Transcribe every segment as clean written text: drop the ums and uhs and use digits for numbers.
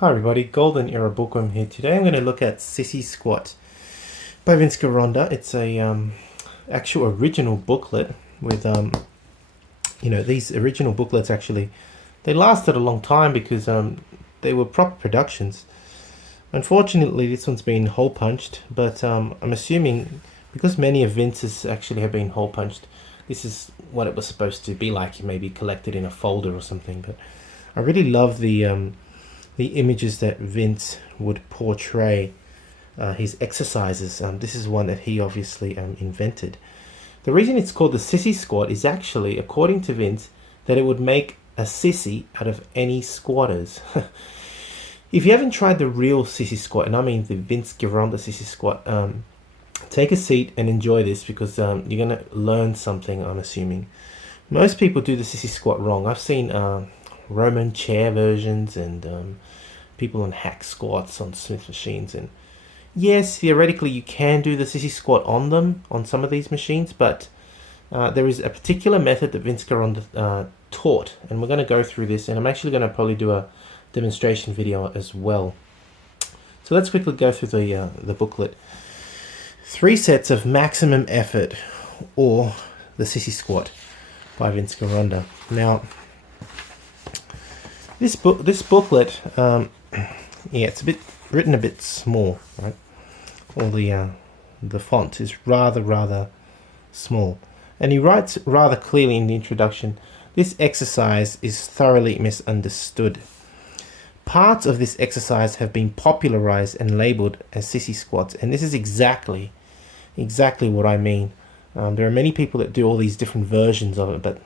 Hi everybody, Golden Era Bookworm here. Today I'm going to look at Sissy Squat by Vince Gironda. It's a actual original booklet with these original booklets actually they lasted a long time because they were proper productions. Unfortunately, this one's been hole punched, but I'm assuming because many of Vince's actually have been hole punched, this is what it was supposed to be like. Maybe collected in a folder or something. But I really love the images that Vince would portray his exercises. This is one that he obviously invented. The reason it's called the Sissy Squat is actually, according to Vince, that it would make a sissy out of any squatters. If you haven't tried the real Sissy Squat, and I mean the Vince Gironda Sissy Squat, take a seat and enjoy this because you're going to learn something, I'm assuming. Most people do the Sissy Squat wrong. I've seen Roman chair versions and people on hack squats on Smith machines, and yes, theoretically you can do the Sissy Squat on them on some of these machines, but there is a particular method that Vince Gironda taught, and we're going to go through this, and I'm actually going to probably do a demonstration video as well. So let's quickly go through the booklet. 3 sets of maximum effort, or the Sissy Squat by Vince Gironda. Now this booklet, yeah, it's written a bit small, right? All the font is rather small, and he writes rather clearly in the introduction. This exercise is thoroughly misunderstood. Parts of this exercise have been popularized and labeled as Sissy Squats, and this is exactly what I mean. There are many people that do all these different versions of it, but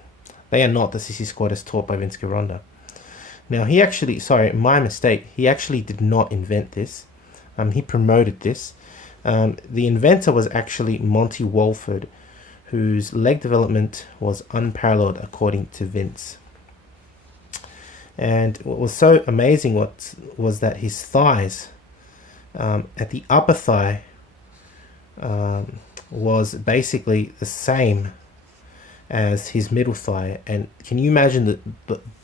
they are not the Sissy Squat as taught by Vince Gironda. Now he actually, sorry, my mistake, he actually did not invent this. He promoted this. The inventor was actually Monty Walford, whose leg development was unparalleled according to Vince. And what was so amazing was that his thighs, at the upper thigh, was basically the same as his middle thigh. And can you imagine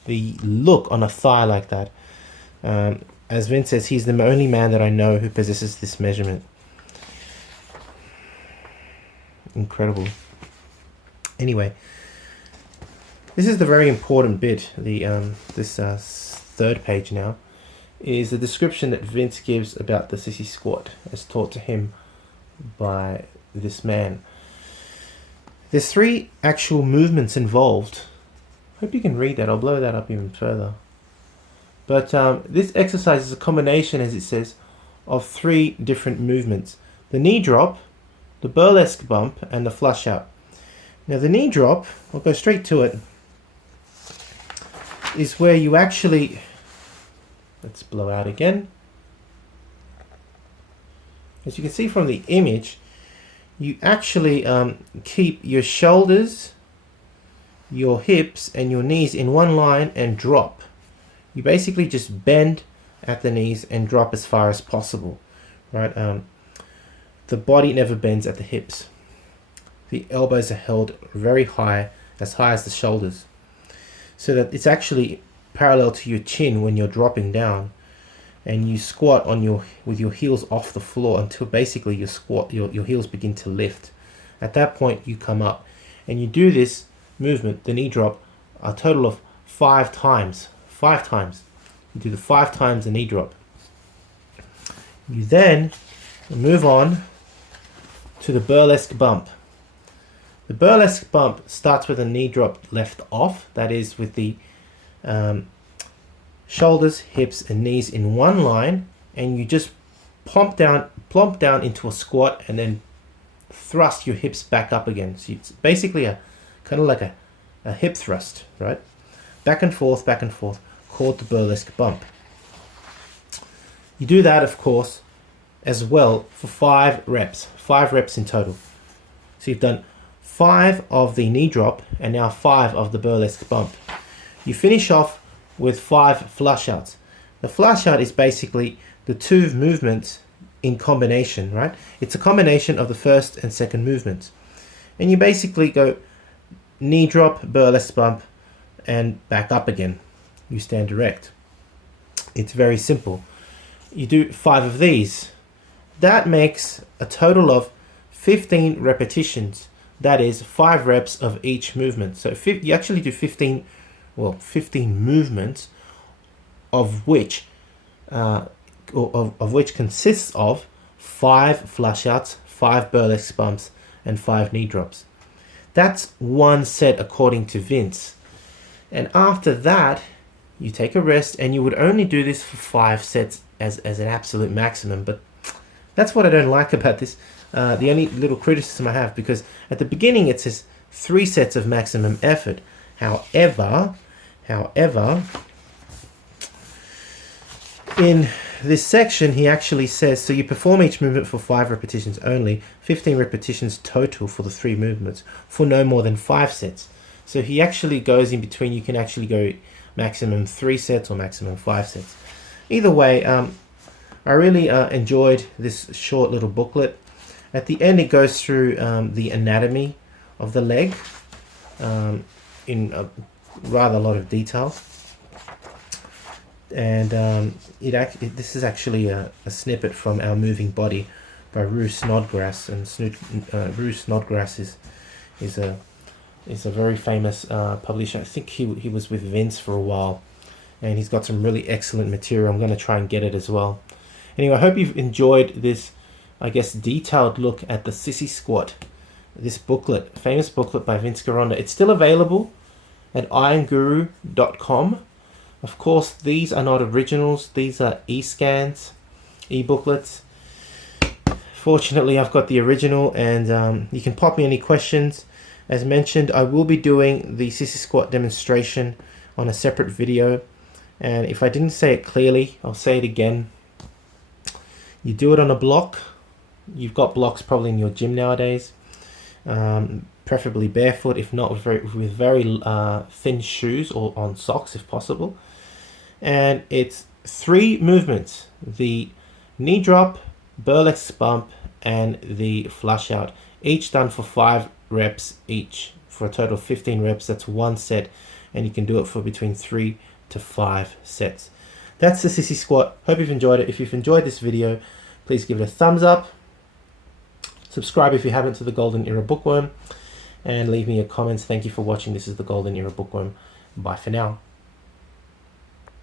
the look on a thigh like that? As Vince says, he's the only man that I know who possesses this measurement. Incredible. Anyway, this is the very important bit. This third page now is the description that Vince gives about the Sissy Squat as taught to him by this man. There's 3 actual movements involved. Hope you can read that. I'll blow that up even further. But this exercise is a combination, as it says, of 3 different movements: the knee drop, the burlesque bump, and the flush out. Now the knee drop, I'll go straight to it, is where you actually, let's blow out again. As you can see from the image, you actually keep your shoulders, your hips, and your knees in one line and drop. You basically just bend at the knees and drop as far as possible, right? The body never bends at the hips. The elbows are held very high as the shoulders, so that it's actually parallel to your chin when you're dropping down, and you squat on with your heels off the floor until basically your heels begin to lift. At that point you come up, and you do this movement, the knee drop, a total of 5 times. 5 times. You do the 5 times the knee drop. You then move on to the burlesque bump. The burlesque bump starts with a knee drop left off, that is with the shoulders, hips, and knees in one line, and you just plump down into a squat, and then thrust your hips back up again. So it's basically a kind of like a hip thrust, right? Back and forth, called the burlesque bump. You do that, of course, as well for 5 reps. 5 reps in total. So you've done 5 of the knee drop and now 5 of the burlesque bump. You finish off with 5 flush outs. The flush out is basically the 2 movements in combination, right? It's a combination of the first and second movements. And you basically go knee drop, burlesque bump, and back up again. You stand erect. It's very simple. You do 5 of these. That makes a total of 15 repetitions. That is 5 reps of each movement. So you actually do 15 movements, of which consists of 5 flush outs, 5 burlesque bumps, and 5 knee drops. That's one set according to Vince. And after that, you take a rest, and you would only do this for 5 sets as an absolute maximum. But that's what I don't like about this. The only little criticism I have, because at the beginning it says 3 sets of maximum effort. However, in this section he actually says, so you perform each movement for 5 repetitions only, 15 repetitions total for the 3 movements, for no more than 5 sets. So he actually goes in between. You can actually go maximum 3 sets or maximum 5 sets. Either way, I really enjoyed this short little booklet. At the end it goes through the anatomy of the leg in rather a lot of detail. And this is actually a snippet from Our Moving Body by Rue Snodgrass. And Rue Snodgrass is a very famous publisher. I think he was with Vince for a while, and he's got some really excellent material. I'm going to try and get it as well. Anyway, I hope you've enjoyed this, I guess, detailed look at the Sissy Squat, this booklet, famous booklet by Vince Gironda. It's still available at ironguru.com. Of course, these are not originals. These are e-scans, e-booklets. Fortunately, I've got the original, and you can pop me any questions. As mentioned, I will be doing the Sissy Squat demonstration on a separate video. And if I didn't say it clearly, I'll say it again. You do it on a block. You've got blocks probably in your gym nowadays. Preferably barefoot, if not with very thin shoes, or on socks if possible. And it's 3 movements: the knee drop, burlesque bump, and the flush out, each done for 5 reps each, for a total of 15 reps. That's 1 set, and you can do it for between 3 to 5 sets. That's the Sissy Squat. Hope you've enjoyed it. If you've enjoyed this video, please give it a thumbs up. Subscribe if you haven't to the Golden Era Bookworm, and leave me a comment. Thank you for watching. This is the Golden Era Bookworm. Bye for now.